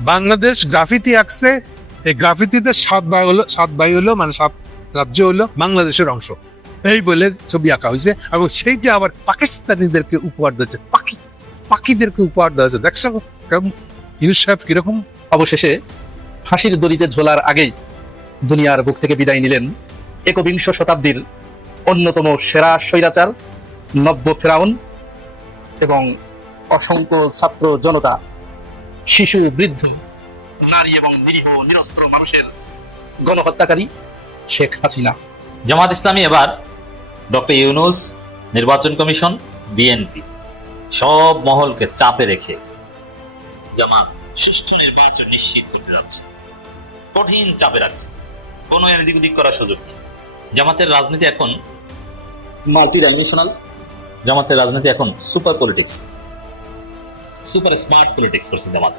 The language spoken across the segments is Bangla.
বাংলাদেশ গ্রাফিতি আঁকছে। এই গ্রাফিতিতে সাত ভাই হলো সাত ভাই হলো মানে সাত রাজ্য হলো বাংলাদেশের অংশ। এই বলে ছবি আঁকা হয়েছে এবং সেইটা আবার পাকিস্তানিদেরকে উপহার দিয়েছে পাখি পাখিদেরকে উপহার দেওয়া হয়েছে। দেখছ কেমন? ইউনুস সাহেব কীরকম? অবশেষে ফাঁসির দড়িতে ঝোলার আগেই দুনিয়ার বুক থেকে বিদায় নিলেন একবিংশ শতাব্দীর অন্যতম সেরা স্বৈরাচার নব্য ফেরাউন এবং অসংখ্য ছাত্র জনতা। শিশু বৃদ্ধ নারী এবং নিরীহ নিরস্ত্র মানুষের গণহত্যাকারী শেখ হাসিনা। জামাত ইসলামী এবার ডক্টর ইউনুস নির্বাচন কমিশন বিএনপি সব মহলকে চাপে রেখে জামাত সুষ্ঠু নির্বাচন নিশ্চিত করতে যাচ্ছে। কঠিন চাপে রাখছে। কোনো এদিক ওদিক করার সুযোগ নেই। জামাতের রাজনীতি এখন মাল্টি ডাইমেনশনাল জামাতের রাজনীতি এখন super politics. Super smart politics করছে জামাত।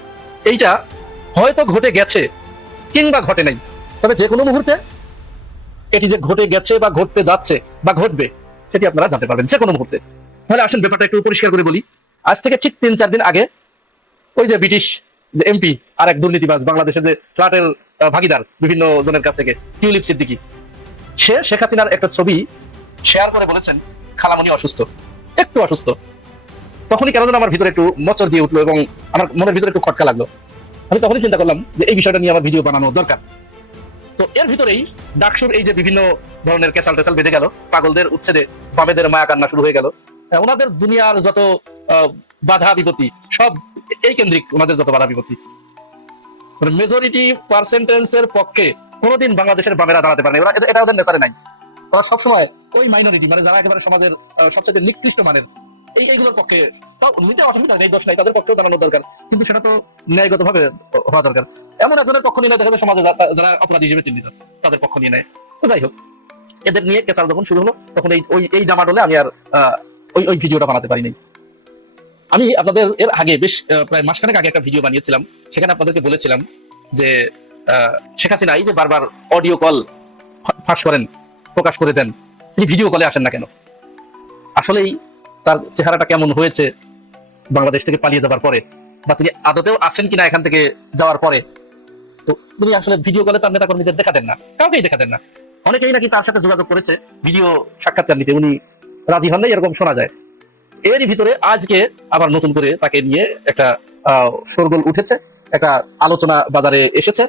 এইটা হয়তো ঘটে গেছে কিংবা ঘটে নাই। তবে যে কোনো মুহূর্তে এটি যে ঘটে গেছে বা ঘটতে যাচ্ছে বা ঘটবে, সেটি আপনারা জানতে পারবেন যে কোনো মুহূর্তে। তাহলে আসেন, ব্যাপারটা একটু পরিষ্কার করে বলি। আজ থেকে ঠিক তিন চার দিন আগে ওই যে ব্রিটিশ যে এমপি আর এক দুর্নীতিবাজ বাংলাদেশের যে ফ্ল্যাটের ভাগিদার বিভিন্ন জনের কাছ থেকে টিউলিপ সিদ্দিকি, সে শেখ হাসিনার একটা ছবি শেয়ার করে বলেছেন খালামণি অসুস্থ, একটু অসুস্থ। তখনই কেন আমার ভিতরে একটু মচর দিয়ে উঠল এবং আমার মনের ভিতরে একটু খটকা লাগল। আমি তখনই চিন্তা করলাম যে এই বিষয়টা নিয়ে আমার ভিডিও বানানো দরকার। তো এর ভিতরেই ডাকসুর এই যে বিভিন্ন ধরনের ক্যাসাল টেসাল বেঁধে গেল, পাগলদের উচ্ছেদে বামেদের মায়া কান্না শুরু হয়ে গেল। ওনাদের দুনিয়ার যত বাধা বিপত্তি, সব এই কেন্দ্রিক ওনাদের যত বাধা বিপত্তি। মেজরিটি পার্সেন্টেন্সের পক্ষে কোনোদিন বাংলাদেশের বামেরা দাঁড়াতে পারে এটা- ওদের নেচারে নাই। ওরা সবসময় ওই মাইনরিটি মানে যারা একেবারে সমাজের সবচেয়ে নিকৃষ্ট মানের এই এইগুলোর পক্ষে অসুবিধা নেই, দোষ নাই, তাদের পক্ষেও দাঁড়ানো দরকার। কিন্তু সেটা তো ন্যায়গত ভাবে হওয়া দরকার। এমন একজনের পক্ষ দেখা যায় সমাজে যারা অপরাধী হিসেবে চিহ্নিত, তাদের পক্ষ নিয়ে নেয়। তো যাই হোক, এদের নিয়ে যখন শুরু হলো, তখন এই ওই এই জামাডলে আমি আর ওই ওই ভিডিওটা বানাতে পারিনি। আমি আপনাদের এর আগে বেশ প্রায় মাসখানেক আগে একটা ভিডিও বানিয়েছিলাম, সেখানে আপনাদেরকে বলেছিলাম যে শেখ হাসিনা এই যে বারবার অডিও কল ফাঁস করেন, প্রকাশ করে দেন, তিনি ভিডিও কলে আসেন না কেন? আসলেই তার চেহারাটা কেমন হয়েছে বাংলাদেশ থেকে পালিয়ে যাবার পরে? বা তিনি আদতেও আছেন কিনা এখান থেকে যাওয়ার পরে? তো তিনি আসলে ভিডিও কলে তার নেতা কর্মীদের দেখাতেন না কাউকেই দেখাতেন না। অনেকেই নাকি তার সাথে যোগাযোগ করেছে ভিডিও সাক্ষাৎকার নিতে। উনি রাজি হন নাই এরকম শোনা যায়। এরই ভিতরে আজকে আবার নতুন করে তাকে নিয়ে একটা আহ, শোরগোল উঠেছে একটা আলোচনা বাজারে এসেছে।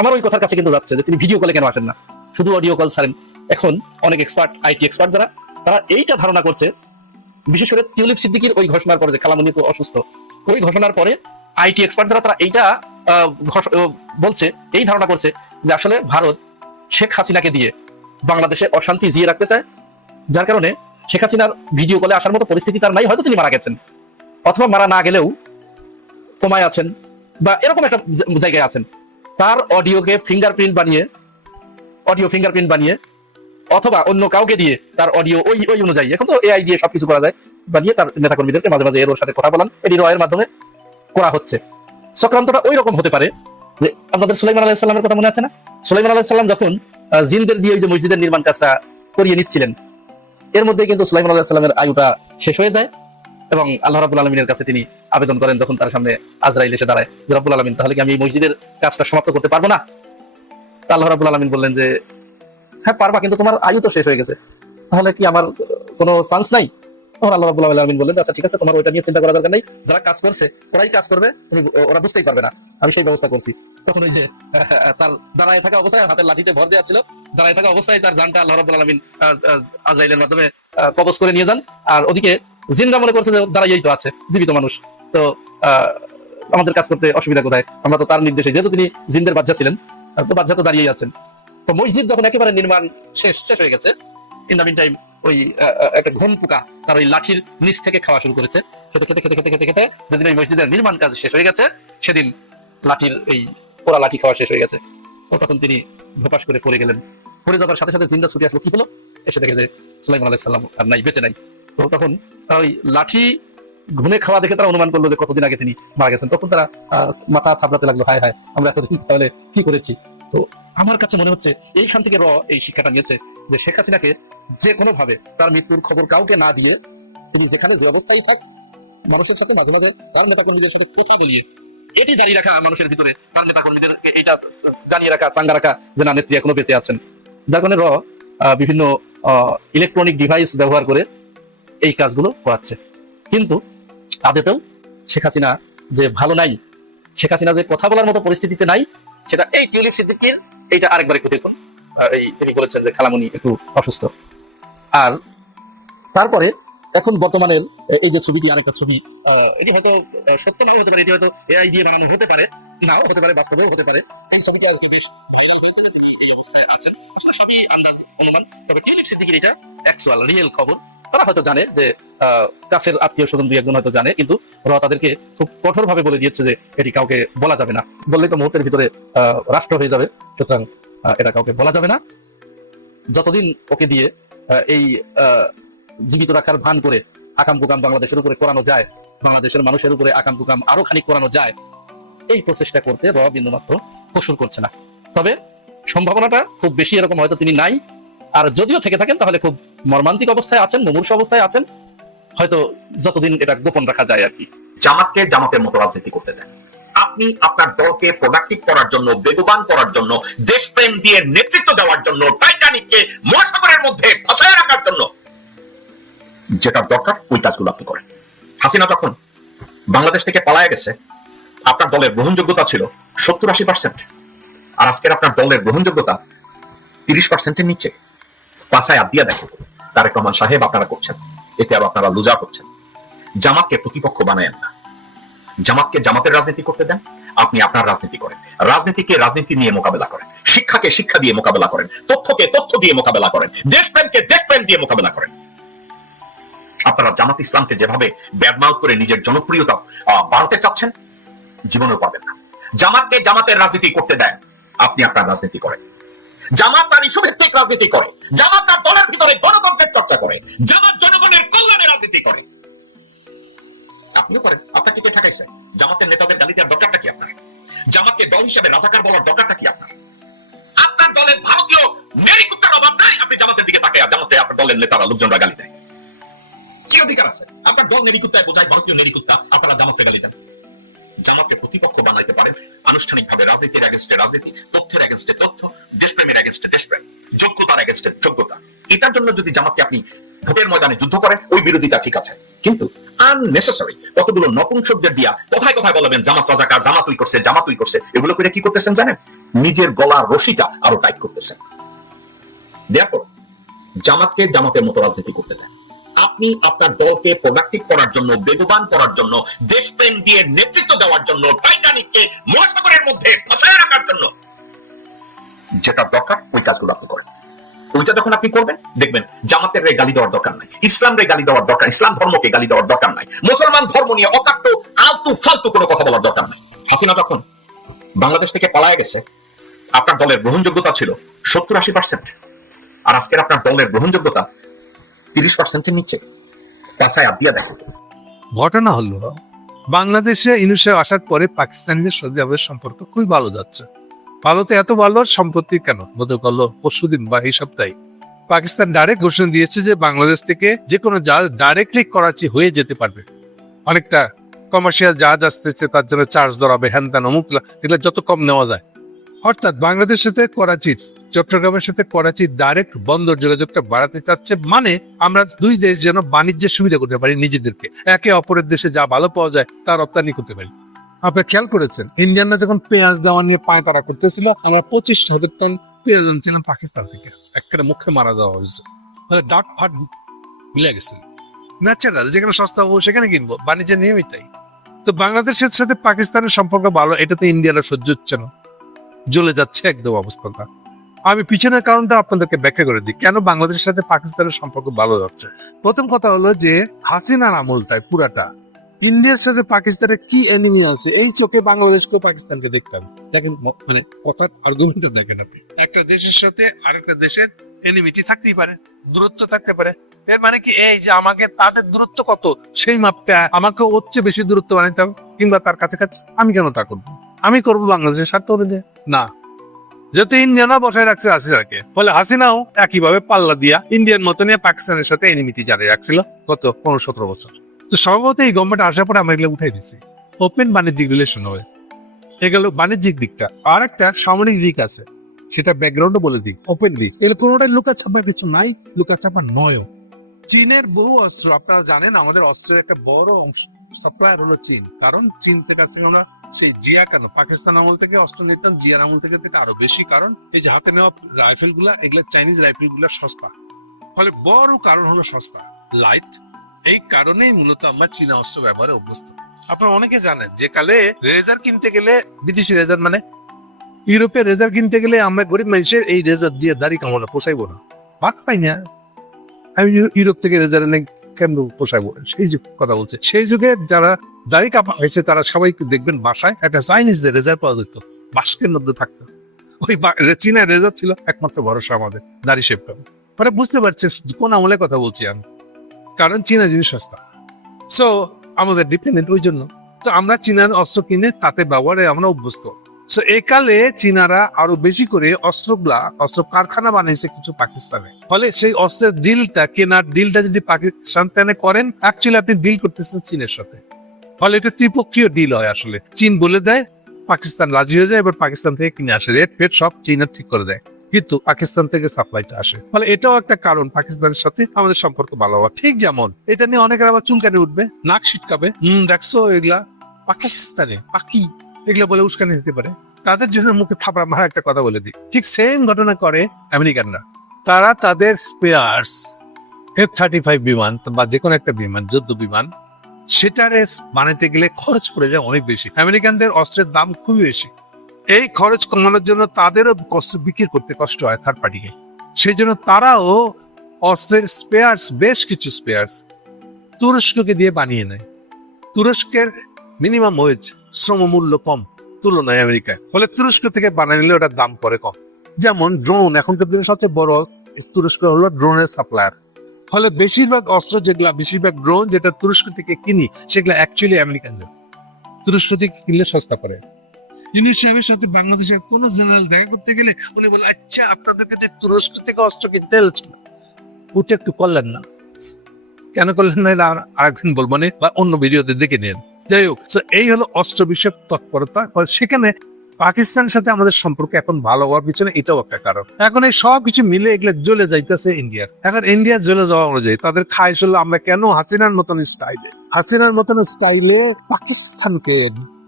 আমার ওই কথার কাছে কিন্তু যাচ্ছে যে তিনি ভিডিও কলে কেন আসেন না? শুধু অডিও কল ছাড়েন। এখন অনেক এক্সপার্ট আইটি এক্সপার্ট যারা তারা এইটা ধারণা করছে, বিশেষ করে টিউলিপ সিদ্দিকির ওই ঘোষণার পরে যে খালামুনি অসুস্থ, ওই ঘোষণার পরে আইটি এক্সপার্ট যারা, তারা এইটা বলছে, এই ধারণা করছে যে আসলে ভারত শেখ হাসিনাকে দিয়ে বাংলাদেশে অশান্তি জিয়ে রাখতে চায়, যার কারণে শেখ হাসিনার ভিডিও কলে আসার মতো পরিস্থিতি তার নাই, হয়তো তিনি মারা গেছেন, অথবা মারা না গেলেও কমায় আছেন বা এরকম একটা জায়গায় আছেন। তার অডিওকে ফিঙ্গারপ্রিন্ট বানিয়ে, অডিও ফিঙ্গারপ্রিন্ট বানিয়ে অথবা অন্য কাউকে দিয়ে তার অডিও ওই ওই অনুযায়ী। এখন তো এআই দিয়ে সবকিছু করা যায়। বানিয়ে তার নেতাকর্মীদেরকে মাঝে মাঝে এর সাথে কথা বলান। এটি রয়ের মাধ্যমে করা হচ্ছে। চক্রান্তটা ওই রকম হতে পারে যে আপনাদের সুলাইমান আলাইসাল্লামের কথা মনে আছে না? সুলাইমান আলাইসাল্লাম যখন জিনদের দিয়ে ওই যে মসজিদের নির্মাণ কাজটা করিয়ে নিচ্ছিলেন, এর মধ্যে কিন্তু সুলাইমান আলাইসাল্লামের আয়ুটা শেষ হয়ে যায় এবং আল্লাহ রাবুল আলমিনের কাছে তিনি আবেদন করেন যখন তার সামনে আজরাইল এসে দাঁড়ায় রাবুল আলমিন, তাহলে কি আমি মসজিদের কাজটা সমাপ্ত করতে পারব না? আল্লাহ রাবুল আলমিন বললেন যে হ্যাঁ পারবা, কিন্তু তোমার আয়ু তো শেষ হয়ে গেছে। তাহলে কি আমার কোনো চান্স নাই? তখন আল্লাহ রাবুল আলমিন বললেন আচ্ছা ঠিক আছে, তোমার ওইটা নিয়ে চিন্তা করা দরকার নেই। যারা কাজ করছে, ওরাই কাজ করবে, তুমি ওরা বুঝতেই পারবে না। আমি সেই ব্যবস্থা করছি। তখন ওই যে, তার দাঁড়ায় থাকা অবস্থায়, হাতের লাঠিতে ভর দেওয়া ছিল। দাঁড়ায় থাকা অবস্থায় তার জানটা আল্লাহ রাবুল আলমিন আজাইলের মাধ্যমে করে নিয়ে যান। আর ওদিকে জিনরা মনে করছে যে দাঁড়াইয়াই তো আছে, জীবিত মানুষ। তো আমাদের কাজ করতে অসুবিধা কোথায়? আমরা তো তার নির্দেশে, যেহেতু তিনি জিনদের বাচ্চা ছিলেন তো বাচ্চা তো দাঁড়িয়েই আছেন। তো মসজিদ যখন একেবারে নির্মাণ শেষ শেষ হয়ে গেছে ইন দ্য মিন টাইম ওই একটা ঘন পোকা তার ওই লাঠির নিচ থেকে খাওয়া শুরু করেছে। খেতে খেতে খেতে খেতে খেতে খেতে যেদিন ওই মসজিদের নির্মাণ কাজ শেষ হয়ে গেছে, সেদিন লাঠির এই পোড়া লাঠি খাওয়া শেষ হয়ে গেছে। তো তখন তিনি ভোপাস করে পড়ে গেলেন। পড়ে যাওয়ার সাথে সাথে জিন্দা ছুটে আসলো, কি হলো? এসে দেখে যে সুলাইমান আলাইসাল্লাম আর নাই, বেঁচে নাই। তো তখন ওই লাঠি ঘুনে খাওয়া দেখে তারা অনুমান করল যে কতদিন আগে তিনি মারা গেছেন। তখন তারা মাথা থাপড়াতে লাগল, হায় হায়, আমরা এতদিন তাহলে কি করেছি? তো আমার কাছে মনে হচ্ছে এইখান থেকে র এই শিক্ষাটা নিয়েছে যে শেখ হাসিনাকে যে কোনো ভাবে তার মৃত্যুর খবর কাউকে না দিয়ে তিনি যেখানে যে অবস্থায় থাক, মানুষের সাথে মাঝে মাঝে তার নেতা কর্মীদের সাথে কথা বলিয়ে এটি জানিয়ে রাখা মানুষের ভিতরে, তার নেতা কর্মীদেরকে এটা জানিয়ে রাখা, সাঙ্গা রাখা যে না, নেত্রী এখনও বেঁচে আছেন। যার কারণে র বিভিন্ন ইলেকট্রনিক ডিভাইস ব্যবহার করে এই কাজগুলো করাচ্ছে। কিন্তু তাদেরও শেখ হাসিনা যে ভালো নাই, শেখ হাসিনা যে কথা বলার মতো পরিস্থিতিতে নাই সেটা এই টিউলিপ সিদ্দিকির এইটা আরেকবার একটু দেখুন। এই তিনি বলেছেন যে খালামুনি একটু অসুস্থ। আর তারপরে এখন বর্তমানের এই যে ছবিটি, আরেকটা ছবি এটি হয়তো সত্য নাও হতে পারে, এটি হয়তো এআই দিয়ে বানানো হতে পারে, নাও হতে পারে, বাস্তবেও হতে পারে। এই ছবিটি আজকে বেশ এই অবস্থায় আসলে সবই আন্দাজ, অনুমান। তবে টিউলিপ সিদ্দিকির এটা অ্যাকচুয়াল রিয়েল খবর। তারা হয়তো জানে যে কাছের আত্মীয় স্বজন দুই একজন হয়তো জানে, কিন্তু র তাদেরকে খুব কঠোর ভাবে বলে দিয়েছে যে, এটি কাউকে বলা যাবে না। বললে তো মুহূর্তের ভিতরে রাষ্ট্র হয়ে যাবে। সুতরাং এটা কাউকে বলা যাবে না। যতদিন ওকে দিয়ে এই জীবিত রাখার ভান করে আকাম কুকাম বাংলাদেশের উপরে করানো যায়, বাংলাদেশের মানুষের উপরে আকাম কুকাম আরও খানিক করানো যায়, এই প্রচেষ্টা করতে র বিন্দুমাত্র কসুর করছে না। তবে সম্ভাবনাটা খুব বেশি এরকম হয়তো তিনি নাই। আর যদিও থেকে থাকেন, তাহলে খুব মর্মান্তিক অবস্থায় আছেন, মুমূর্ষ অবস্থায় আছেন। হয়তো যতদিন এটা গোপন রাখা যায় আর কি। জামাতকে জামাতের মতো রাজনীতি করতে দেন। আপনি আপনার দলকে প্রোডাক্টিভ করার জন্য, বেগবান করার জন্য, দেশপ্রেম দিয়ে নেতৃত্ব দেওয়ার জন্য, টাইটানিককে মহাসাগরের মধ্যে ফসায় রাখার জন্য, যেটা দরকার, ওই কাজগুলো আপনি করেন। হাসিনা তখন বাংলাদেশ থেকে পালায় গেছে। আপনার দলের গ্রহণযোগ্যতা ছিল সত্তর আশি পার্সেন্ট আর আজকের আপনার দলের গ্রহণযোগ্যতা তিরিশ পার্সেন্টের নিচে। পাশায় আদিয়া দেখো তারেক রহমান সাহেব আপনারা করছেন। এতে আরও আপনারা লুজা করছেন। জামাতকে প্রতিপক্ষ বানায়েন না। জামাতকে জামাতের রাজনীতি করতে দেন। আপনি আপনার রাজনীতি করেন। রাজনীতিকে রাজনীতি নিয়ে মোকাবেলা করেন। শিক্ষাকে শিক্ষা দিয়ে মোকাবেলা করেন। তথ্যকে তথ্য দিয়ে মোকাবেলা করেন। দেশপ্রেমকে দেশপ্রেম দিয়ে মোকাবেলা করেন। আপনারা জামাত ইসলামকে যেভাবে ব্যাডমাউথ করে নিজের জনপ্রিয়তা বাড়াতে চাচ্ছেন, জীবনেও পাবেন না। জামাতকে জামাতের রাজনীতি করতে দেন। আপনি আপনার রাজনীতি করেন। জামাত তার ইস্যু ভিত্তিক রাজনীতি করে। জামাত তার দলের ভিতরে গণতন্ত্রের চর্চা করে। জামাত জনগণের কল্যাণে রাজনীতি করে। আপনিও করেন, আপনাকে কে জামাতের নেতাদের গালি দেওয়ার দরকারটা কি আপনার? জামাতকে দল হিসেবে রাজাকার বলার দরকারটা কি আপনার? আপনার দলের ভারতীয় মেরিকুত্তার অভাব নাই, আপনি জামাতের দিকে তাকে জামাতে আপনার দলের নেতারা লোকজনরা গালি দেয়। কি অধিকার আছে? আপনার দল নেরিকুত্তায় বোঝায়, ভারতীয় নেরিকুত্তা আপনারা জামাতে গালি দেন। জামাতকে প্রতিপক্ষ বানাইতে পারেন। আনুষ্ঠানিকভাবে রাজনীতির এগেনস্টে রাজনীতি তথ্যের এগেনস্টে তথ্য দেশপ্রেমের এগেনস্টে দেশপ্রেম যোগ্যতার এগেনস্টে যোগ্যতা। এটার জন্য যদি জামাতকে আপনি ভোটের ময়দানে যুদ্ধ করেন ওই বিরোধিতা ঠিক আছে। কিন্তু আননেসেসারি কতগুলো নপুংসকদের দিয়া কোথায় কোথায় বলবেন জামাত রাজাকার জামাত উই করছে জামাত উই করছে এগুলো করে কি করতেছেন জানেন? নিজের গলার রশিটা আরও টাইট করতেছেন। Therefore, জামাতকে জামাতের মতো রাজনীতি করতে দেন। আপনি আপনার দলকে প্রোডাক্টিভ করার জন্য, বেগবান করার জন্য, দেশপ্রেম দিয়ে নেতৃত্ব দেওয়ার জন্য টাইটানিককে মহাসাগরের মধ্যে ফসায় রাখার জন্য। যেটা দরকার, ওই কাজগুলো আপনি করেন। ওইটা যখন আপনি করবেন, দেখবেন জামাতের রে গালি দেওয়ার দরকার নাই, ইসলাম রে গালি দেওয়ার দরকার, ইসলাম ধর্মকে গালি দেওয়ার দরকার নাই, মুসলমান ধর্ম নিয়ে অকাট্য, আলতু ফালতু কোনো কথা বলার দরকার নাই। হাসিনা তখন বাংলাদেশ থেকে পালায় গেছে, আপনার দলের গ্রহণযোগ্যতা ছিল সত্তর আশি পার্সেন্ট আর আজকের আপনার দলের গ্রহণযোগ্যতা তিরিশ পার্সেন্টের নিচে। পাশায় আদিয়া দেখো ঘটনা হলো, বাংলাদেশে ইনুসে আসার পরে পাকিস্তানিদের সৌদি আরবের সম্পর্ক খুবই ভালো যাচ্ছে। ভালোতে এত ভালো সম্পত্তি কেন? বোধ করল পরশুদিন বা এই সপ্তাহে পাকিস্তান ডাইরেক্ট ঘোষণা দিয়েছে যে বাংলাদেশ থেকে যে কোনো জাহাজ ডাইরেক্টলি করাচি হয়ে যেতে পারবে। অনেকটা কমার্শিয়াল জাহাজ আসতেছে, তার জন্য চার্জ ধরাবে, হ্যান ত্যান, অমুক এগুলো যত কম নেওয়া যায়। অর্থাৎ বাংলাদেশের সাথে করাচির চট্টগ্রামের সাথে করাচির ডাইরেক্ট বন্দর যোগাযোগটা বাড়াতে চাচ্ছে। মানে আমরা দুই দেশ যেন বাণিজ্যের সুবিধা করতে পারি নিজেদেরকে। একে অপরের দেশে যা ভালো পাওয়া যায় তা রপ্তানি করতে পারি। আপনি খেয়াল করেছেন, ইন্ডিয়ানরা যখন পেঁয়াজ, দেওয়া নিয়ে পায় তারা করতেছিল, আমরা পঁচিশ হাজার টন পেঁয়াজ আনছিলাম পাকিস্তান থেকে। একেবারে মুখে মারা যাওয়া হয়েছে। তাহলে ডাট ফাট মিলে গেছে ন্যাচারাল যেখানে সস্তা হব সেখানে কিনবো। বাণিজ্যের নিয়মই তাই। তো বাংলাদেশের সাথে পাকিস্তানের সম্পর্ক ভালো, এটাতে ইন্ডিয়ারা সহ্য হচ্ছে না। জ্বলে যাচ্ছে একদম অবস্থাটা। আমি পিছনের কারণটা আপনাদেরকে ব্যাখ্যা করে দিই। কেন বাংলাদেশের সাথে পাকিস্তানের সম্পর্ক ভালো যাচ্ছে? প্রথম কথা হলো যে, হাসিনার আমলটাই পুরাটা। ইন্ডিয়ার সাথে পাকিস্তানের কি এনিমি আছে, এই চোখে বাংলাদেশকে পাকিস্তানকে দেখতাম দেখেন মানে কথার আর্গুমেন্টটা দেখেন আপনি। একটা দেশের সাথে আরেকটা দেশের এনিমিটি থাকতেই পারে, দূরত্ব থাকতে পারে। এর মানে কি? এই যে আমাকে তাদের দূরত্ব কত? সেই মাপটা আমাকে ওর চেয়ে বেশি দূরত্ব বানাইতে হবে কিংবা তার কাছাকাছি। আমি কেন তা করব? আমি করব বাংলাদেশের স্বার্থ অনুযায়ী। না যেহেতু ইন্ডিয়ানা বসায় রাখছে হাসিনাকে। ফলে হাসিনাও একইভাবে পাল্লা দিয়া ইন্ডিয়ার মতো নিয়ে পাকিস্তানের সাথে এনিমিটি জারি রাখছিল গত পনেরো সতেরো বছর। তো সম্ভবত এই গভর্নমেন্ট আসার পরে আমরা এগুলো উঠাই দিছি। ওপেন বাণিজ্যিক রিলেশন হবে। এ গেল বাণিজ্যিক দিকটা। আর একটা সামরিক দিক আছে। সেটা ব্যাকগ্রাউন্ডও বলে দিই। ওপেনলি এর কোনোটাই লুকাচাপার কিছু নাই। লুকাচাপা নয়ও। চীনের বহু অস্ত্র, আপনারা জানেন, আমাদের অস্ত্রের একটা বড় অংশ সাপ্লায়ার হলো চীন। কারণ চীন থেকে আমরা সেই জিয়া কেন? পাকিস্তান আমল থেকে অস্ত্র নিতাম, জিয়ার আমল থেকে আরও বেশি। কারণ এই যে হাতে নেওয়া রাইফেলগুলা এগুলা চাইনিজ রাইফেলগুলা সস্তা। ফলে বড় কারণ হলো সস্তা। লাইট এই কারণেই মূলত আমরা চীনা অস্ত্র ব্যবহারে অভ্যস্ত। আপনারা অনেকে জানেন, যে কালে রেজার কিনতে গেলে, বিদেশি রেজার মানে ইউরোপের রেজার কিনতে গেলে আমরা গরিব মানুষের এই রেজার দিয়ে দাড়ি কামানো পোষাইবো না। বাদ পাই না। আমি ইউরোপ থেকে রেজার এনে কেমন পোষাইবো সেই যুগ কথা বলছে। সেই যুগে যারা দাড়ি কাপা হয়েছে, তারা সবাই দেখবেন বাসায় একটা চাইনিজদের রেজার পাওয়া যেত। বাস্কের মধ্যে থাকতো। ওই বা- রে- চীনা রেজার ছিল একমাত্র ভরসা আমাদের, দাড়ি শেভ করা। মানে বুঝতে পারছে কোন আমলে কথা বলছি আমি। কারণ চীনা জিনিস সস্তা। সো আমাদের ডিপেন্ডেন্ট ওই জন্য। তো আমরা চীনার অস্ত্র কিনে তাতে ব্যবহারে আমরা অভ্যস্ত। সো একালে চীনারা আরও বেশি করে অস্ত্রগুলা অস্ত্র কারখানা বানিয়েছে কিছু পাকিস্তানে। ফলে সেই অস্ত্রের ডিলটা, কেনার ডিলটা যদি পাকিস্তান তেনে করেন অ্যাকচুয়ালি আপনি ডিল করতেছেন চীনের সাথে। ফলে এটা ত্রিপক্ষীয় ডিল হয় আসলে। চীন বলে দেয়, পাকিস্তান রাজি হয়ে যায়, এবার পাকিস্তান থেকে কিনে আসে। রেট ফেট সব চীনের ঠিক করে দেয়। কিন্তু পাকিস্তান থেকে সাপ্লাইটা আসে। ফলে এটাও একটা কারণ পাকিস্তানের সাথে আমাদের সম্পর্ক ভালো হওয়া ঠিক যেমন, এটা নিয়ে অনেকের আবার চুলকানি উঠবে, নাক ছিটকাবে। হম, দেখছ এগুলা পাকিস্তানে পাকি এগুলো বলে উস্কানি দিতে পারে। তাদের জন্য মুখে থাপড়া মারা একটা কথা বলে দিই। ঠিক সেম ঘটনা করে আমেরিকানরা। তারা তাদের স্পেয়ার্স এফ থার্টি ফাইভ বিমান বা যে কোনো একটা বিমান, যুদ্ধ বিমান, সেটারে বানাতে গেলে খরচ পড়ে যায় অনেক বেশি। আমেরিকানদের অস্ত্রের দাম খুবই বেশি। এই খরচ কমানোর জন্য তাদেরও কষ্ট, বিক্রি করতে কষ্ট হয় থার্ড পার্টিকে সেই জন্য তারাও অস্ত্রের স্পেয়ার্স বেশ কিছু স্পেয়ার্স তুরস্ককে দিয়ে বানিয়ে নেয়। তুরস্কের মিনিমাম ওয়েজ শ্রমমূল্য কম, তুলনায় আমেরিকায়। ফলে তুরস্ক থেকে বানিয়ে নিলে ওটার দাম পরে কম। যেমন ড্রোন, এখনকার দিনে সবচেয়ে বড় তুরস্ক হলো ড্রোনের সাপ্লায়ার। ফলে বেশিরভাগ অস্ত্র যেগুলা, বেশিরভাগ ড্রোন যেটা তুরস্ক থেকে কিনি, সেগুলো অ্যাকচুয়ালি আমেরিকানদের তুরস্ক থেকে কিনলে সস্তা পড়ে। ইউনিট সাহেবের সাথে বাংলাদেশের কোন জেনারেল দেখা করতে গেলে উনি বলে আচ্ছা আপনাদের কাছে তুরস্ক থেকে অস্ত্র কিনতে হচ্ছিল ওটা একটু করলেন না। কেন করলেন না আরেকদিন বলব না, বা অন্য ভিডিওতে দেখে নিন। যাই হোক এই হলো অস্ত্র বিষয়ক তৎপরতা সেখানে পাকিস্তানের সাথে আমাদের সম্পর্ক এখন ভালো হওয়ার পিছনে এটাও একটা কারণ। এখন এই সব কিছু মিলে এগুলো জ্বলে যাইতেছে ইন্ডিয়ার এখন ইন্ডিয়া জ্বলে যাওয়া অনুযায়ী তাদের খায় হলো আমরা কেন হাসিনার মতন স্টাইলে হাসিনার মতন স্টাইলে পাকিস্তানকে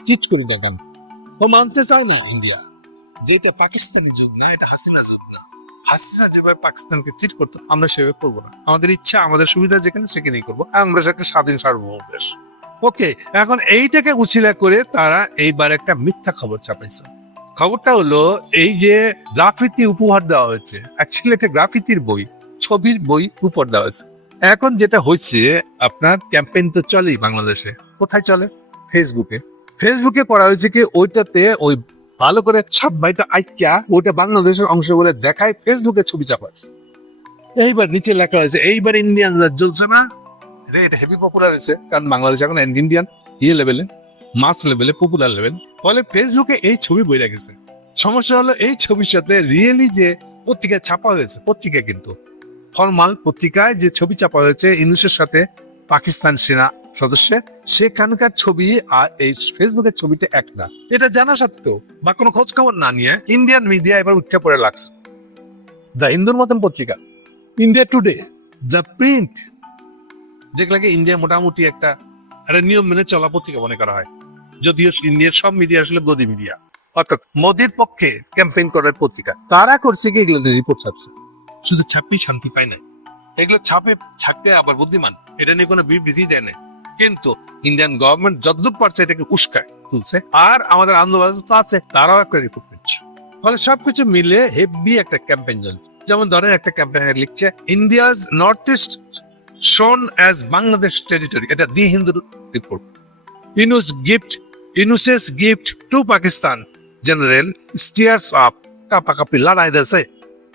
চিট করি না কেন? ও মানতে চাও না ইন্ডিয়া যেটা পাকিস্তানি যুগ না, এটা হাসিনা যুগ না। হাসিনা যেভাবে পাকিস্তানকে চিট করতো, আমরা সেভাবে করব না। আমাদের ইচ্ছা, আমাদের সুবিধা যেখানে, সেখানেই করব। আমরা সেটা স্বাধীন সার্বভৌম দেশ। ওকে, এখন এইটাকে উছিলা করে তারা এইবার একটা মিথ্যা খবর চাপাইছে। খবরটা হলো, এই যে গ্রাফিতি উপহার দেওয়া হয়েছে অ্যাকচুয়ালি একটা গ্রাফিতির বই, ছবির বই উপহার দেওয়া হয়েছে। এখন যেটা হচ্ছে আপনার ক্যাম্পেইন তো চলেই বাংলাদেশে। কোথায় চলে? ফেসবুকে ফেসবুকে করা হয়েছে কি, ওইটাতে ওই ভালো করে সাত বাইটা আইকা, ওইটা বাংলাদেশের অংশ বলে দেখায় ফেসবুকে ছবি চাপাচ্ছে। এইবার নিচে লেখা হয়েছে, এইবার ইন্ডিয়ান জ্বলছে না। এটা হেভি পপুলার হয়েছে, কারণ বাংলাদেশ এখন ইন্ডিয়ান ইয়ে লেভেলে মাস লেভেলে পপুলার লেভেল ফলে ফেসবুকে এই ছবি বই গেছে। সমস্যা হলো এই ছবির সাথে রিয়েলি যে পত্রিকায় ছাপা হয়েছে, পত্রিকা কিন্তু। ফরমাল পত্রিকায় যে ছবি চাপা হয়েছে, ইনুসের সাথে পাকিস্তান সেনা সদস্য, সেখানকার ছবি আর এই ফেসবুকের ছবিটা এক না। এটা জানা সত্ত্বেও বা কোনো খোঁজ খবর না নিয়ে ইন্ডিয়ান মিডিয়া এবার উঠে পড়ে লাগছে। দ্য হিন্দুর মতন পত্রিকা ইন্ডিয়া টুডে দ্য প্রিন্ট যেগুলাকে ইন্ডিয়া মোটামুটি একটা একটা নিয়ম মেনে চলা পত্রিকা মনে করা হয়। যদিও ইন্ডিয়ার সব মিডিয়া আসলে মোদি মিডিয়া অর্থাৎ মোদির পক্ষে ক্যাম্পেইন করার পত্রিকা। তারা করছে কি? এগুলো রিপোর্ট ছাপছে। শুধু ছাপি শান্তি পায় না এগুলো ছাপে ছাপে আবার বুদ্ধিমান। এটা নিয়ে কোনো বিবৃতি দেয় না কিন্তু ইন্ডিয়ান গভর্নমেন্ট যতদূর পারছে এটাকে উস্কায় তুলছে। আর আমাদের আন্দোলন তো আছে, তারাও একটা রিপোর্ট নিচ্ছে। ফলে সবকিছু মিলে হেভি একটা ক্যাম্পেইন চলছে। যেমন ধরেন একটা ক্যাম্পেইন লিখছে India's North East shown as Bangladesh territory এটা the Hindu report Yunus gift Yunus's gift to Pakistan general stirs up কাপাকাপি লড়াই দেশে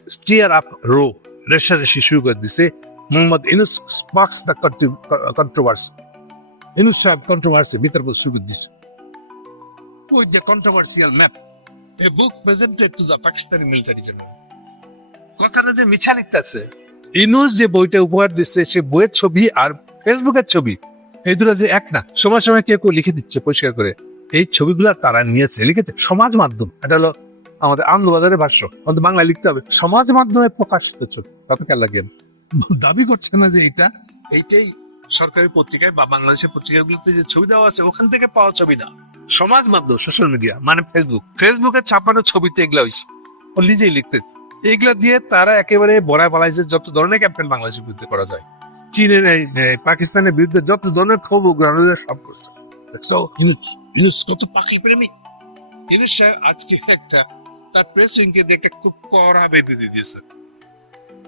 স্টিয়ার আপ রো রেশারেশি শুরু করে দিছে Mohammad Yunus sparks the controversy Yunus সাহেব কন্ট্রোভার্সি বিতর্ক শুরু করে দিছে with the controversial map? A book presented to the Pakistani military general. কথাটা যে মিছা লিখতেছে ইনুস যে বইটা উপহার দিচ্ছে, সে বইয়ের ছবি আর ফেসবুকের ছবি, এই দুটো যে এক না, সময় সময় কেউ কেউ লিখে দিচ্ছে পরিষ্কার করে। এই ছবিগুলো তারা নিয়েছে, লিখেছে সমাজ মাধ্যম। এটা হলো আমাদের আনন্দবাজারের ভাষ্য। আমাদের বাংলায় লিখতে হবে, সমাজ মাধ্যমে প্রকাশিত ছবি। তাতে কেন লাগে দাবি করছে না যে এটা, এইটাই সরকারি পত্রিকায় বা বাংলাদেশের পত্রিকাগুলোতে যে ছবি দেওয়া আছে, ওখান থেকে পাওয়া ছবি না। সমাজ মাধ্যম সোশ্যাল মিডিয়া মানে ফেসবুক ফেসবুকে ছাপানো ছবিতে এগুলা হয়েছে ও নিজেই লিখতেছে। এগুলা দিয়ে তারা একেবারে বড়ায় পালাইছে যত ধরনের ক্যাম্পেইন বাংলাদেশের বিরুদ্ধে করা যায়, চীনের পাকিস্তানের বিরুদ্ধে যত ধরনের ক্ষোভ উগ্রানো সব করছে। দেখছ? ইউনুস কত পাখি প্রেমী ইউনুস সাহেব আজকে একটা, তার প্রেস উইংকে দেখে খুব কড়া বিবৃতি দিয়েছে।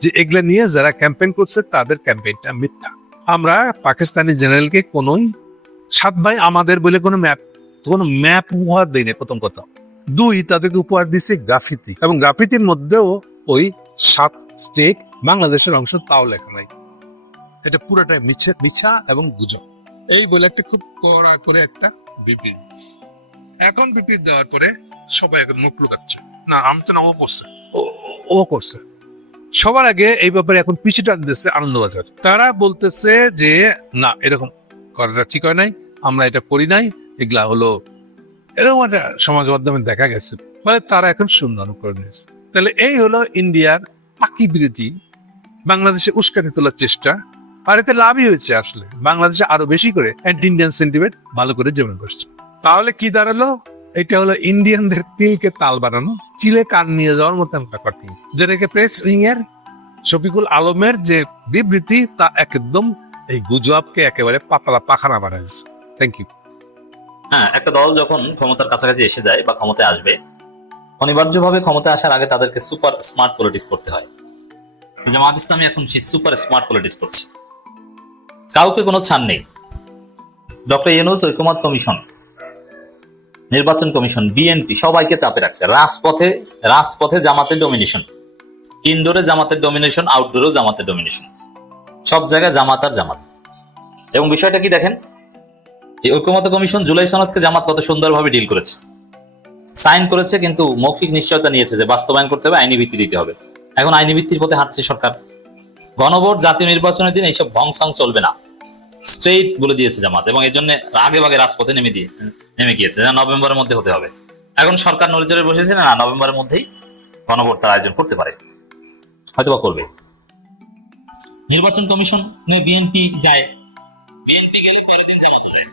যে এগুলা নিয়ে যারা ক্যাম্পেইন করছে, তাদের ক্যাম্পেইনটা মিথ্যা। আমরা পাকিস্তানি জেনারেলকে কোনোই সাত ভাই আমাদের বলে কোনো ম্যাপ কোনো ম্যাপ উপহার দেয়নি প্রথম কথা। দুই তাদেরকে উপহার দিছে গ্রাফিতি। এবং গ্রাফিতির মধ্যেও ওই সাত স্টেক বাংলাদেশের অংশ তাও লেখা নাই। এটা পুরোটাই মিছে মিছা এবং গুজব। এই বলে একটা খুব কড়া করে একটা বিবৃতি এখন বিবৃতি দেওয়ার পরে সবাই এখন মুখ লুকাচ্ছে। না, আমি তো না, ও করছে। ও- করছে। সবার আগে এই ব্যাপারে এখন পিছু টান দিচ্ছে আনন্দবাজার। তারা বলতেছে যে, না, এরকম করাটা ঠিক হয় নাই। আমরা এটা করি নাই। এগুলা হলো এরকম একটা সমাজ মাধ্যমে দেখা গেছে। মানে তারা এখন সুন্দর করে নিয়েছে। তাহলে এই হলো ইন্ডিয়ার পাকি বিরোধী। বাংলাদেশে উস্কানি তোলার চেষ্টা। আর এতে লাভই হয়েছে আসলে। বাংলাদেশে আরও বেশি করে অ্যান্টি ইন্ডিয়ান সেন্টিমেন্ট ভালো করে জমে বসছে। তাহলে কি দাঁড়াল? এটা হলো ইন্ডিয়ানদের তিলকে তাল বানানো। চিলে কান নিয়ে যাওয়ার মতো একটা কথা যেটাকে প্রেস উইং এর শফিকুল আলমের যে বিবৃতি, তা একদম এই গুজবকে একেবারে পাতলা পাখানা বানাইছে। থ্যাংক ইউ হ্যাঁ একটা দল যখন ক্ষমতার কাছাকাছি এসে যায় বা ক্ষমতায় আসবে, অনিবার্যভাবে ক্ষমতায় আসার আগে তাদেরকে সুপার স্মার্ট পলিটিক্স করতে হয়। জামাত ইসলামী এখন সেই সুপার স্মার্ট পলিটিক্স করছে। কাউকে কোনো ছাড় নেই। ডক্টর ইউনুস, ঐকমত কমিশন, নির্বাচন কমিশন, বিএনপি, সবাইকে চাপে রাখছে। রাজপথে রাজপথে জামাতের ডমিনেশন ইনডোরে জামাতের ডমিনেশন আউটডোরেও জামাতের ডমিনেশন সব জায়গায় জামাত আর জামাত। এবং বিষয়টা কি দেখেন? এই ঐক্যমত কমিশন জুলাই সনদকে জামাত কত সুন্দরভাবে ডিল করেছে। সাইন করেছে, কিন্তু মৌখিক নিশ্চয়তা নিয়েছে যে বাস্তবায়ন করতে হবে, আইনি ভিত্তি দিতে হবে। এখন আইনি ভিত্তির পথে হাঁটছে সরকার। গণভোট, জাতীয় নির্বাচনের দিন এইসব ভংসং চলবে না। স্ট্রেইট বলে দিয়েছে জামাত, এবং এই জন্য আগে ভাগে রাজপথে নেমে দিয়ে, নেমে গিয়েছে। নভেম্বরের মধ্যে হতে হবে। এখন সরকার নড়িচড়ে বসেছে না, নভেম্বরের মধ্যেই গণভোট তার আয়োজন করতে পারে। হয়তো বা করবে। নির্বাচন কমিশন বিএনপি যায়। বিএনপি গেলে পরের দিন জামাতে যায়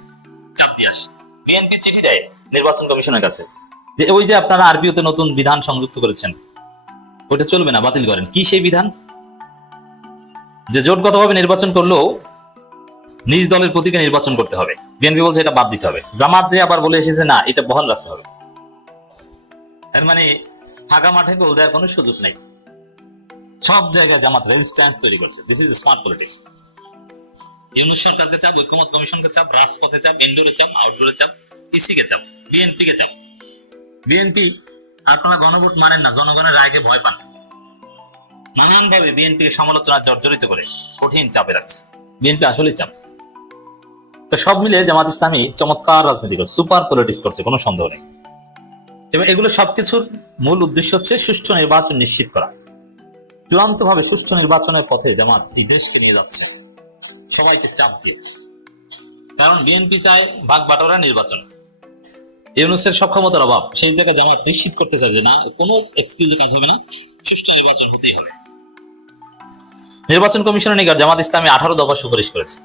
আসে বিএনপি চিঠি দেয় নির্বাচন কমিশনের কাছে যে ওই যে আপনারা আরবিওতে নতুন বিধান সংযুক্ত করেছেন ওটা চলবে না, বাতিল করেন। কি সেই বিধান? যে জোটগতভাবে নির্বাচন করলেও নিজ দলের প্রতীকে নির্বাচন করতে হবে। বিএনপি বলছে এটা বাদ দিতে হবে। জামাত যে আবার বলে এসেছে, না, এটা বহাল রাখতে হবে। এর মানে ফাঁকা মাঠে গোল দেওয়ার কোনো সুযোগ নেই। সব জায়গায় জামাত রেজিস্ট্যান্স তৈরি করছে। This is smart politics Yunus সরকারকে চাপ ঐক্যমত কমিশনকে চাপ রাজপথে চাপ ইন্ডোরে চাপ আউটডোরে চাপ ইসি কে চাপ বিএনপি কে চাপ। বিএনপি আপনারা গণভোট মানেন না জনগণের রায়কে ভয় পান। নানান ভাবে বিএনপি কে সমালোচনা জর্জরিত করে কঠিন চাপে রাখছে। বিএনপি আসলে চাপ। তো সব মিলে জামাত ইসলামী চমৎকার রাজনীতি করছে সুপার পলিটিক্স করছে কোনো সন্দেহ নেই। এবং এগুলো সবকিছুর মূল উদ্দেশ্য হচ্ছে সুষ্ঠু নির্বাচন নিশ্চিত করা। চূড়ান্ত ভাবে সুষ্ঠু নির্বাচনের পথে জামাত এই দেশকে নিয়ে যাচ্ছে। সবাইকে চাপ দিয়ে। কারণ বিএনপি চায় ভাগ বাটোয়ারা নির্বাচন। ইউনুসের সক্ষমতার অভাব, সেই জায়গায় জামাত নিশ্চিত করতে চায় যে না, কোনো এক্সকিউজ কাজ হবে না, সুষ্ঠু নির্বাচন হতেই হবে। নির্বাচন কমিশনের নিকট জামাত ইসলামী আঠারো দফা সুপারিশ করেছে।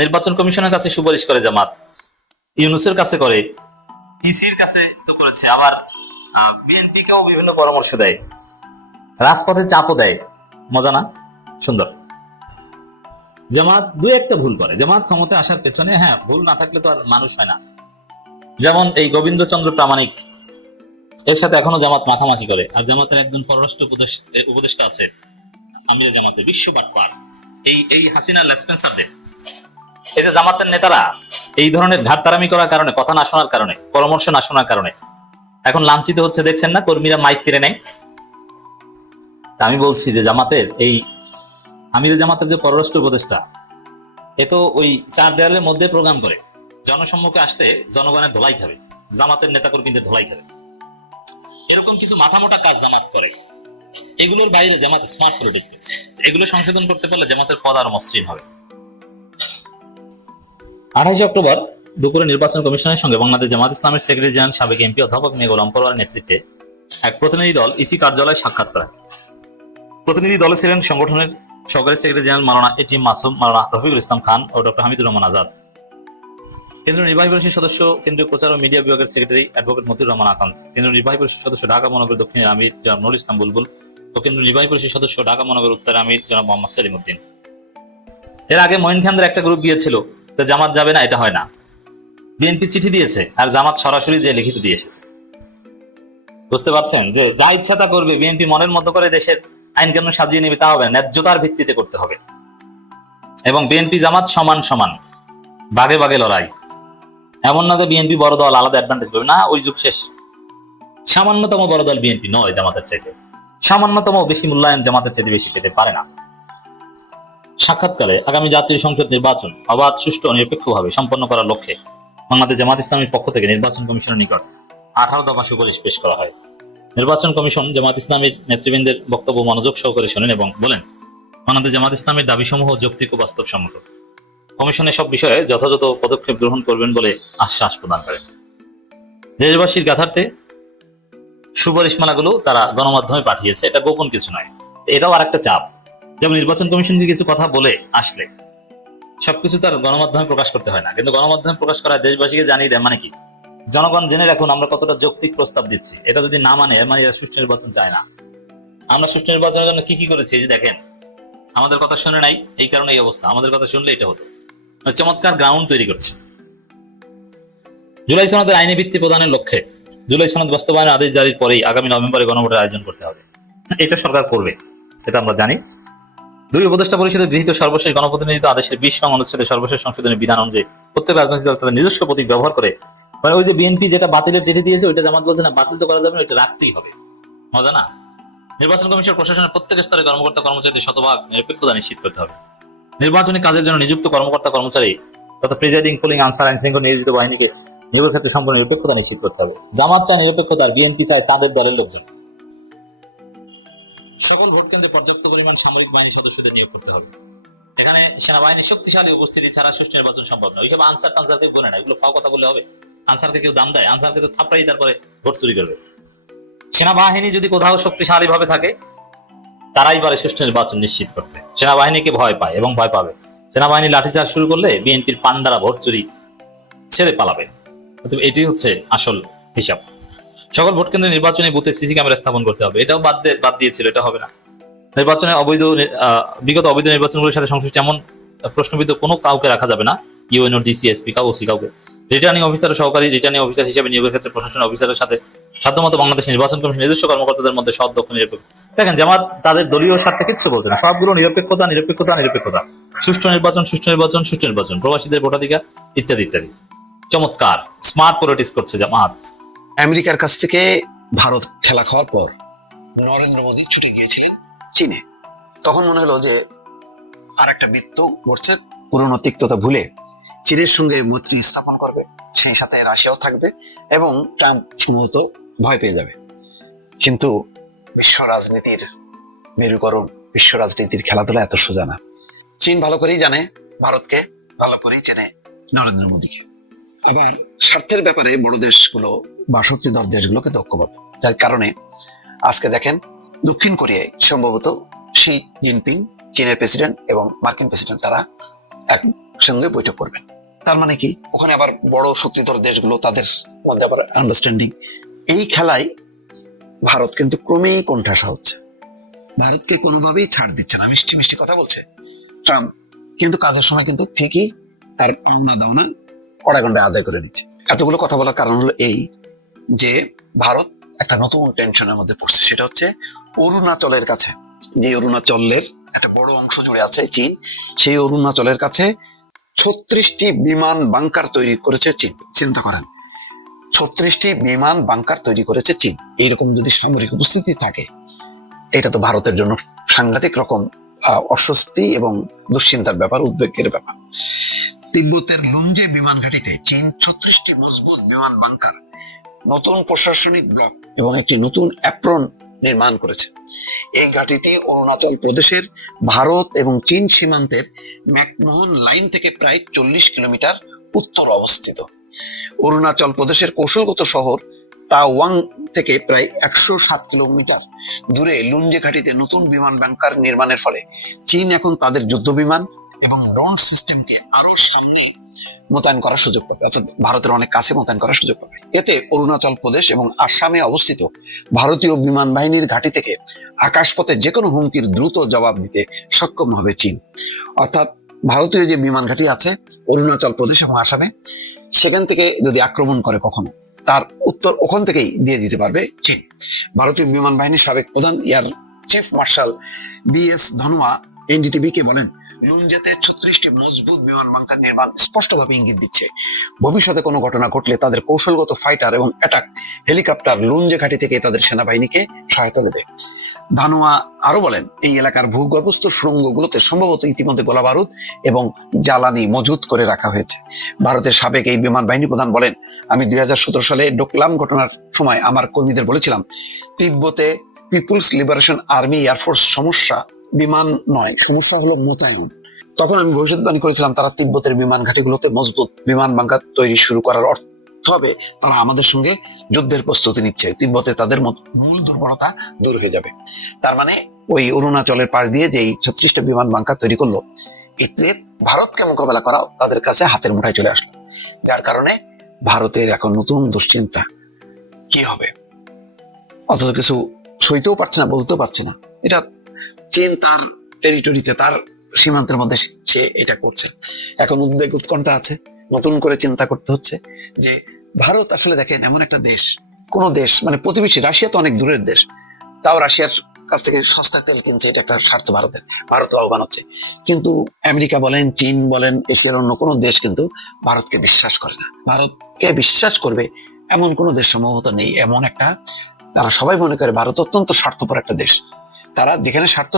নির্বাচন কমিশনের কাছে সুপারিশ করে জামাত। ইউনুসের কাছে করে ইসির কাছে তো করেছে, আবার বিএনপি কেও বিভিন্ন পরামর্শ দেয়। রাজপথে চাপও দেয়। মজা না? সুন্দর। জামাত দু একটা ভুল করে। জামাত ক্ষমতায় আসার পেছনে হ্যাঁ ভুল না থাকলে তো আর মানুষ হয় না। যেমন এই গোবিন্দচন্দ্র প্রামাণিক, এর সাথে এখনও জামাত মাখামাখি করে। আর জামাতের একজন পররাষ্ট্র উপদেষ্টা আছে, আমিরা জামাতে বিশ্ববাট পার এই এই হাসিনা লেসপেন্সারদের। এই যে জামাতের নেতারা, এই ধরনের ধারতারামি করার কারণে, কথা না শোনার কারণে, পরামর্শ না শোনার কারণে, এখন লাঞ্ছিত হচ্ছে, দেখছেন না, কর্মীরা মাইক কেড়ে নেয়। আমি বলছি যে জামাতের এই আমির জামাতের যে পররাষ্ট্র উপদেষ্টা, এ তো ওই চার দেয়ালের মধ্যে প্রোগ্রাম করে। জনসম্মুখে আসতে জনগণের ধোলাই খাবে, জামাতের নেতা কর্মীদের ধোলাই খাবে। এরকম কিছু মাথামোটা কাজ জামাত করে। এগুলোর বাইরে জামাত স্মার্ট পলিটিক্স করছে। এগুলো সংশোধন করতে পারলে জামাতের পদ আরও মসৃণ হবে। আঠাইশে অক্টোবর দুপুরে নির্বাচন কমিশনের সঙ্গে বাংলাদেশ জামাত ইসলামের সেক্রেটারি জেনারেল, সাবেক এমপি অধ্যাপক মে গোলাম পরোয়ার নেতৃত্বে এক প্রতিনিধি দল ইসি কার্যালয়ে সাক্ষাৎ করে প্রতিনিধি দলে ছিলেন সংগঠনের সহকারী সেক্রেটারি জেনারেল মাওলানা এটি মাসুম মাওলানা রফিকুল ইসলাম খান ও ডক্টর হামিদুর রহমান আজাদ। কেন্দ্রীয় নির্বাহী পরিষদ সদস্য, কেন্দ্রীয় প্রচার ও মিডিয়া বিভাগের সেক্রেটারি অ্যাডভোকেট মতিউর রহমান আকান্ত কেন্দ্রীয় নির্বাহী পরিষদ সদস্য ঢাকা মহানগর দক্ষিণের আমির জনাব নুরুল ইসলাম বুলবুল ও কেন্দ্রীয় নির্বাহী পরিষদ সদস্য ঢাকা মহানগর উত্তর আমির জনাব মোহাম্মদ সেলিম উদ্দিন। এর আগে মঈন খানদের একটা গ্রুপ গিয়েছিল, যে জামাত যাবে না, এটা হয় না। বিএনপি চিঠি দিয়েছে আর জামাত সরাসরি যে লিখিত দিয়ে এসেছে। বুঝতে পারছেন? যে যা ইচ্ছা তা করবে, বিএনপি মনের মতো করে দেশের আইন কানুন সাজিয়ে নেবে তা হবে ন্যায্যতার ভিত্তিতে করতে হবে। এবং বিএনপি জামাত সমান সমান, বাগে বাগে লড়াই। এমন না যে বিএনপি বড় দল, আলাদা অ্যাডভান্টেজ পাবে। না, ওই যুগ শেষ। সামান্যতম বড় দল বিএনপি নয় জামাতের চাইতে। সামান্যতম বেশি মূল্যায়ন জামাতের চাইতে বেশি পেতে পারে না। সাক্ষাৎকালে আগামী জাতীয় সংসদ নির্বাচন অবাধ, সুষ্ঠু নিরপেক্ষভাবে সম্পন্ন করার লক্ষ্যে বাংলাদেশ জামাত ইসলামের পক্ষ থেকে নির্বাচন কমিশনের নিকট আঠারো দফা সুপারিশ পেশ করা হয়। নির্বাচন কমিশন জামাত ইসলামের নেতৃবৃন্দের বক্তব্য মনোযোগ সহকারে শোনেন এবং বলেন বাংলাদেশ জামাত ইসলামের দাবিসমূহ যৌক্তিক ও বাস্তবসম্মত। কমিশন এসব বিষয়ে যথাযথ পদক্ষেপ গ্রহণ করবেন বলে আশ্বাস প্রদান করেন। দেশবাসীর গাথার্থে সুপারিশমালাগুলো তারা গণমাধ্যমে পাঠিয়েছে, এটা গোপন কিছু নয়। এটাও আরেকটা চাপ। যেমন নির্বাচন কমিশনকে কিছু কথা বলে আসলে, সবকিছু তার গণমাধ্যমে প্রকাশ করতে হয় না। কিন্তু গণমাধ্যমে প্রকাশ করা দেশবাসীকে জানিয়ে দেয় মানে কি? জনগণ জেনে রাখুন আমরা কতটা যৌক্তিক প্রস্তাব দিচ্ছি। এটা যদি না মানে মানে এরা সুষ্ঠু নির্বাচন চায় না। আমরা সুষ্ঠু নির্বাচনের জন্য কি কি করেছি যে দেখেন, আমাদের কথা শুনে নাই, এই কারণে এই অবস্থা। আমাদের কথা শুনলে এটা হতো। চমৎকার গ্রাউন্ড তৈরি করছে। জুলাই সনদের আইনি ভিত্তি প্রদানের লক্ষ্যে, জুলাই সনদ বাস্তবায়নের আদেশ জারির পরেই আগামী নভেম্বরে গণভোটের আয়োজন করতে হবে। এটা সরকার করবে, এটা আমরা জানি। দুই উপদেষ্টা পরিষদের গৃহীত সর্বশেষ গণপ্রতিনিধিত্ব আদেশের বিশ নং অনুচ্ছেদের সর্বশেষ সংশোধনী বিধান অনুযায়ী প্রত্যেক রাজনৈতিক দল তাদের নিজস্ব প্রতীক ব্যবহার করে মানে ওই যে বিএনপি যেটা বাতিলের চিঠি দিয়েছে, ওইটা জামাত বলছে, না, বাতিল তো করা যাবে ওইটা রাখতেই হবে। মজা না? নির্বাচন কমিশন, প্রশাসনের প্রত্যেক স্তরে কর্মকর্তা, কর্মচারীদের শতভাগ নিরপেক্ষতা নিশ্চিত করতে হবে। নির্বাচনী কাজের জন্য নিযুক্ত কর্মকর্তা, কর্মচারী তথা প্রিজাইডিং পোলিং আনসার আইন শৃঙ্খলা নিয়োজিত বাহিনীকে নিয়োগের ক্ষেত্রে সম্পূর্ণ নিরপেক্ষতা নিশ্চিত করতে হবে। জামাত চায় নিরপেক্ষতা আর বিএনপি চায় তাদের দলের লোকজন। সকল ভোট কেন্দ্রে পর্যাপ্ত পরিমাণ সামরিক বাহিনী সদস্যদের নিয়োগ করতে হবে। এখানে সেনাবাহিনীর শক্তিশালী উপস্থিতি ছাড়া সুষ্ঠু নির্বাচন সম্ভব নয়। ওইসব আনসার টানসার কেউ বলে না, এগুলো ফাও কথা বললে হবে। আনসারকে কেউ দাম দেয়। আনসারকে তো থাপড়াই তারপরে ভোট চুরি করবে। সেনাবাহিনী যদি কোথাও শক্তিশালী ভাবে থাকে, তারাই পারে সুষ্ঠু নির্বাচন নিশ্চিত করতে। সেনাবাহিনীকে ভয় পায় এবং ভয় পাবে। সেনাবাহিনী লাঠিচার্জ শুরু করলে বিএনপির পান্ডারা ভোট চুরি ছেড়ে পালাবে। এটি হচ্ছে আসল হিসাব। সকল ভোট কেন্দ্রে নির্বাচনী বুথে সিসি ক্যামেরা স্থাপন করতে হবে। এটাও বাদ বাদ দিয়েছিল, এটা হবে না। নির্বাচনে অবৈধ বিগত অবৈধ নির্বাচনগুলোর সাথে সংশ্লিষ্ট এমন প্রশ্নবিদ্ধ কোনো কাউকে রাখা যাবে না। ইউএনও, ডিসিএসপি, কাউ ওসি, কাউকে। রিটার্নিং অফিসার ও সহকারী রিটার্নিং অফিসার হিসেবে নিয়োগের ক্ষেত্রে প্রশাসন অফিসারের সাথে সাধ্যমতো বাংলাদেশ নির্বাচন কমিশন নিজস্ব কর্মকর্তাদের মধ্যে সৎ, দক্ষ, নিরপেক্ষ। দেখেন, জামাত তাদের দলীয় স্বার্থে কিচ্ছু বলছে না। সবগুলো নিরপেক্ষতা নিরপেক্ষতা নিরপেক্ষতা। সুষ্ঠু নির্বাচন সুষ্ঠু নির্বাচন সুষ্ঠু নির্বাচন। প্রবাসীদের ভোটাধিকার ইত্যাদি ইত্যাদি। চমৎকার। স্মার্ট পলিটিক্স করছে জামাত। আমেরিকার কাছ থেকে ভারত খেলা খাওয়ার পর নরেন্দ্র মোদী ছুটে গিয়েছিলেন চীনে। তখন মনে হলো যে আর একটা বৃত্ত ঘটছে পুরনো তিক্ততা ভুলে। চীনের সঙ্গে মৈত্রী স্থাপন করবে, সেই সাথে রাশিয়াও থাকবে এবং ট্রাম্প সম্ভবত ভয় পেয়ে যাবে। কিন্তু বিশ্ব রাজনীতির মেরুকরণ, বিশ্ব রাজনীতির খেলাধুলা এত সোজা না। চীন ভালো করেই জানে, ভারতকে ভালো করেই চেনে নরেন্দ্র মোদীকে। আবার স্বার্থের ব্যাপারে বড় দেশগুলো বা শক্তিধর দেশগুলোকে ঐক্যবদ্ধ। যার কারণে আজকে দেখেন, দক্ষিণ কোরিয়ায় সম্ভবত শি জিনপিং, চীনের প্রেসিডেন্ট এবং মার্কিন প্রেসিডেন্ট তারা একসঙ্গে বৈঠক করবেন। তার মানে কি? ওখানে আবার বড় শক্তিধর দেশগুলো তাদের মধ্যে আবার আন্ডারস্ট্যান্ডিং এই খেলায় ভারত কিন্তু ক্রমেই কোণঠাসা হচ্ছে। ভারতকে কোনোভাবেই ছাড় দিচ্ছে না। মিষ্টি মিষ্টি কথা বলছে ট্রাম্প। কিন্তু কাজের সময় কিন্তু ঠিকই তার পাওনা দাওনা কড়াগন্ডে আদায় করে নিচ্ছে। এতগুলো কথা বলার কারণ হলো এই যে ভারত একটা নতুন টেনশনের মধ্যে পড়ছে। সেটা হচ্ছে অরুণাচলের কাছে। যে অরুণাচলের একটা বড় অংশ জুড়ে আছে চীন, সেই অরুণাচলের কাছে ছত্রিশটি বিমান বাংকার তৈরি করেছে চীন। চিন্তা করেন। ছত্রিশটি বিমান বাংকার তৈরি করেছে চীন। এইরকম যদি সামরিক উপস্থিতি থাকে, এটা তো ভারতের জন্য সাংঘাতিক রকম অস্বস্তি এবং দুশ্চিন্তার ব্যাপার, উদ্বেগের ব্যাপার। তিব্বতের লুঞ্জে বিমান ঘাঁটিতে চীন ছত্রিশটি মজবুত বিমান বাংকার, নতুন প্রশাসনিক ব্লক এবং একটি নতুন অ্যাপ্রন নির্মাণ করেছে। এই ঘাঁটিটি অরুণাচল প্রদেশের, ভারত এবং চীন সীমান্তের ম্যাকমোহন লাইন থেকে প্রায় চল্লিশ কিলোমিটার উত্তর অবস্থিত। অরুণাচল প্রদেশের কৌশলগত শহর তাওয়াং থেকে প্রায় একশো সাত কিলোমিটার দূরে লুঞ্জে ঘাটিতে নতুন বিমান ব্যাংকার নির্মাণের ফলে চীন এখন তাদের যুদ্ধ বিমান এবং ড্রোন সিস্টেমকে আরও সামনে মোতায়েন করার সুযোগ পাবে। অর্থাৎ ভারতের অনেক কাছে মোতায়েন করার সুযোগ পাবে। এতে অরুণাচল প্রদেশ এবং আসামে অবস্থিত ভারতীয় বিমান বাহিনীর ঘাঁটি থেকে আকাশপথে যে কোনো হুমকির দ্রুত জবাব দিতে সক্ষম হবে চীন। অর্থাৎ ভারতীয় যে বিমান ঘাঁটি আছে অরুণাচল প্রদেশ এবং আসামে, সেখান থেকে যদি আক্রমণ করে কখনো, তার উত্তর ওখান থেকেই দিয়ে দিতে পারবে চীন। ভারতীয় বিমান বাহিনীর সাবেক প্রধান air chief marshal B S Dhanoa NDTV কে বলেন লুঞ্জেতে ছত্রিশটি মজবুত বিমান বাংকার নির্মাণ স্পষ্টভাবে ইঙ্গিত দিচ্ছে। ভবিষ্যতে কোনো ঘটনা ঘটলে তাদের কৌশলগত ফাইটার এবং অ্যাটাক হেলিকপ্টার লুঞ্জে ঘাঁটি থেকে তাদের সেনাবাহিনীকে সহায়তা দেবে। ধানোয়া আরও বলেন, এই এলাকার ভূগর্ভস্থ সুড়ঙ্গগুলোতে সম্ভবত ইতিমধ্যে গোলা বারুদ এবং জ্বালানি মজুত করে রাখা হয়েছে। ভারতের সাবেক এই বিমান বাহিনী প্রধান বলেন, আমি দুই হাজার সতেরো সালে ডোকলাম ঘটনার সময় আমার কর্মীদের বলেছিলাম, তিব্বতে People's Liberation Army air force সমস্যা, বিমান নয়, সমস্যা হলো মোতায়েন। তখন আমি ভবিষ্যৎবাণী করেছিলাম, তারা তিব্বতের বিমান ঘাটিগুলোতে মজবুত বিমান বাংকার তৈরি শুরু করার অর্থ হবে, তারা আমাদের সঙ্গে যুদ্ধের প্রস্তুতি নিচ্ছে, তিব্বতে তাদের মূল দুর্বলতা দূর হয়ে যাবে। তার মানে ওই অরুণাচলের পাশ দিয়ে যে ছত্রিশটা বিমান বাংকার তৈরি করল, এতে ভারতকে মোকাবেলা করা তাদের কাছে হাতের মুঠায় চলে আসলো। যার কারণে ভারতের এখন নতুন দুশ্চিন্তা, কি হবে? অথচ কিছু সইতেও পারছে না, বলতেও পারছে না। এটা চীন তার টেরিটরিতে তার সীমান্তের মধ্যে সে এটা করছে। এখন উদ্বেগ উৎকণ্ঠা আছে, নতুন করে চিন্তা করতে হচ্ছে যে ভারত আসলে দেখেন, এমন একটা দেশ, কোন দেশ মানে প্রতিবেশী, রাশিয়া তো অনেক দূরের দেশ, তাও রাশিয়ার কাছ থেকে সস্তা তেল কিনছে, এটা একটা স্বার্থ ভারতের, ভারত আহ্বান হচ্ছে। কিন্তু আমেরিকা বলেন, চীন বলেন, এশিয়ার অন্য কোনো দেশ কিন্তু ভারতকে বিশ্বাস করে না। ভারতকে বিশ্বাস করবে, এমন কোনো দেশ সম্ভবত নেই, এমন একটা তারা সবাই মনে করে ভারত অত্যন্ত স্বার্থপর একটা দেশ। তারা যেখানে স্বার্থ